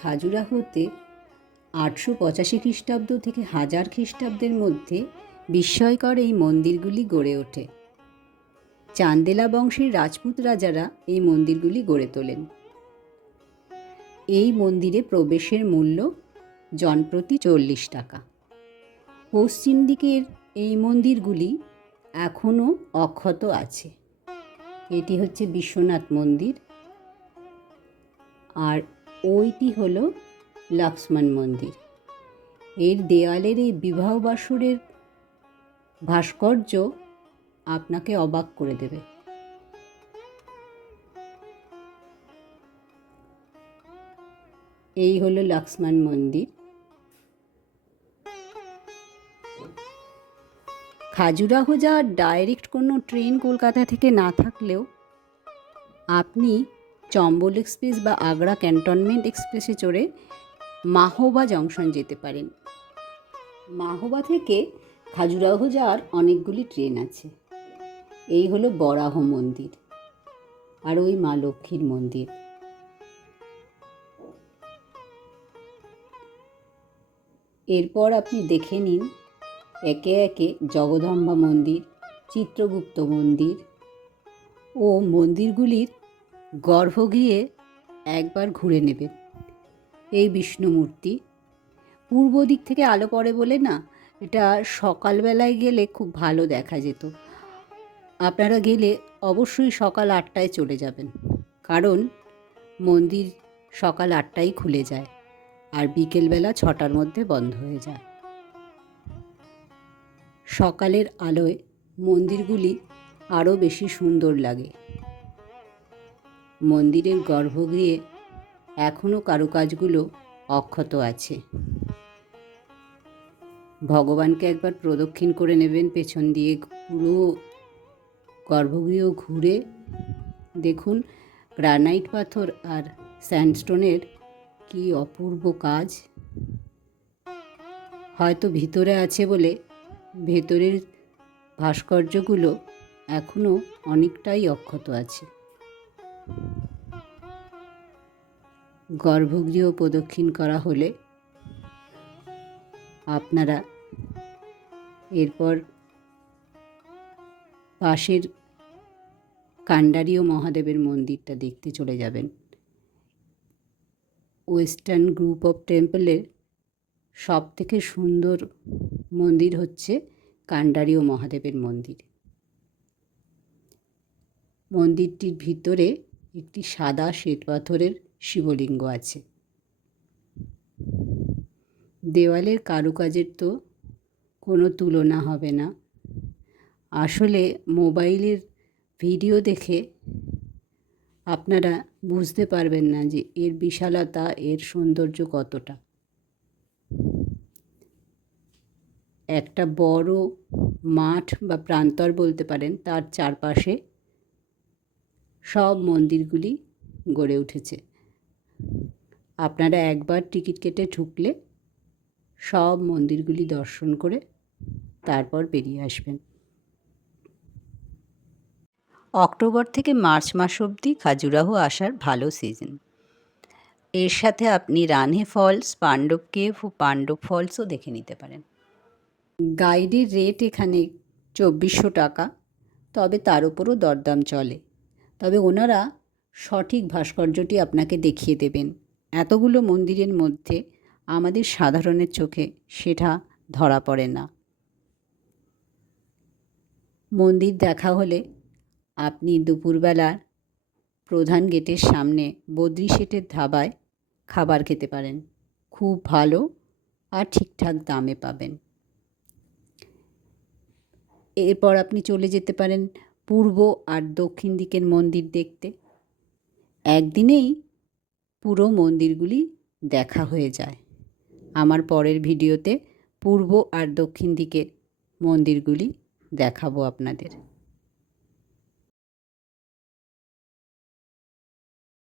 খাজুরাহোতে 885 খ্রিস্টাব্দ থেকে 1000 খ্রিস্টাব্দের মধ্যে বিস্ময়কর এই মন্দিরগুলি গড়ে ওঠে। চান্দেলা বংশের রাজপুত রাজারা এই মন্দিরগুলি গড়ে তোলেন। এই মন্দিরে প্রবেশের মূল্য জনপ্রতি 40 টাকা। পশ্চিম দিকের এই মন্দিরগুলি এখনও অক্ষত আছে। এটি হচ্ছে বিশ্বনাথ মন্দির, আর ওইটি হলো লক্ষ্মণ মন্দির। এর দেওয়ালের এই বিবাহ বাসরের ভাস্কর্য আপনাকে অবাক করে দেবে। এই হলো লক্ষ্মণ মন্দির। খাজুরাহো যাওয়ার ডাইরেক্ট কোনো ট্রেন কলকাতা থেকে না থাকলেও আপনি চম্বল এক্সপ্রেস বা আগ্রা ক্যান্টনমেন্ট এক্সপ্রেসে চড়ে মাহোবা জংশন যেতে পারেন। মাহোবা থেকে খাজুরাহো যাওয়ার অনেকগুলি ট্রেন আছে। এই হলো বরাহ মন্দির, আর ওই মা লক্ষ্মীর মন্দির। এরপর আপনি দেখে নিন একে একে জগদম্বা মন্দির, চিত্রগুপ্ত মন্দির ও মন্দিরগুলির গর্ভগৃহে একবার ঘুরে নেবেন। এই বিষ্ণু মূর্তি পূর্ব দিক থেকে আলো পড়ে বলে না, এটা সকালবেলায় গেলে খুব ভালো দেখা যেত। আপনারা গেলে অবশ্যই সকাল 8টায় চলে যাবেন, কারণ মন্দির সকাল 8টায় খুলে যায় আর বিকেলবেলা 6টার মধ্যে বন্ধ হয়ে যায়। সকালের আলোয় মন্দিরগুলি আরও বেশি সুন্দর লাগে। মন্দিরের গর্ভগৃহে এখনও কারুকাজগুলো অক্ষত আছে। ভগবানকে একবার প্রদক্ষিণ করে নেবেন পেছন দিয়ে। পুরো গর্ভগৃহ ঘুরে দেখুন গ্রানাইট পাথর আর স্যান্ডস্টোনের কি অপূর্ব কাজ। হয়তো ভিতরে আছে বলে ভেতরের ভাস্কর্যগুলো এখনও অনেকটাই অক্ষত আছে। গর্ভগৃহ প্রদক্ষিণ করা হলে আপনারা এরপর পাশের কান্ডারীয় মহাদেবের মন্দিরটা দেখতে চলে যাবেন। ওয়েস্টার্ন গ্রুপ অফ টেম্পলের সব থেকে সুন্দর মন্দির হচ্ছে কান্ডারীয় মহাদেবের মন্দির। মন্দিরটির ভিতরে একটি সাদা শ্বেতপাথরের শিবলিঙ্গ আছে। দেওয়ালের কারুকাজের তো কোনো তুলনা হবে না। আসলে মোবাইলের ভিডিও দেখে আপনারা বুঝতে পারবেন না যে এর বিশালতা, এর সৌন্দর্য কতটা। একটা বড় মাঠ বা প্রান্তর বলতে পারেন, তার চারপাশে সব মন্দিরগুলি গড়ে উঠেছে। আপনারা একবার টিকিট কেটে ঢুকলে সব মন্দিরগুলি দর্শন করে তারপর বেরিয়ে আসবেন। অক্টোবর থেকে মার্চ মাস অবধি খাজুরাহো আসার ভালো সিজন। এর সাথে আপনি রানহে ফলস, পাণ্ডব কেভ ও পাণ্ডব ফলসও দেখে নিতে পারেন। গাইডের রেট এখানে 2400 টাকা, তবে তার উপরও দরদাম চলে। তবে ওনারা সঠিক ভাস্কর্যটি আপনাকে দেখিয়ে দেবেন। এতগুলো মন্দিরের মধ্যে আমাদের সাধারণের চোখে সেটা ধরা পড়ে না। মন্দির দেখা হলে আপনি দুপুরবেলা প্রধান গেটের সামনে বদ্রি শেঠের ধাবায় খাবার খেতে পারেন। খুব ভালো আর ঠিকঠাক দামে পাবেন। এরপর আপনি চলে যেতে পারেন পূর্ব আর দক্ষিণ দিকের মন্দির দেখতে। একদিনেই পুরো মন্দিরগুলি দেখা হয়ে যায়। আমার পরের ভিডিওতে পূর্ব আর দক্ষিণ দিকের মন্দিরগুলি দেখাবো আপনাদের।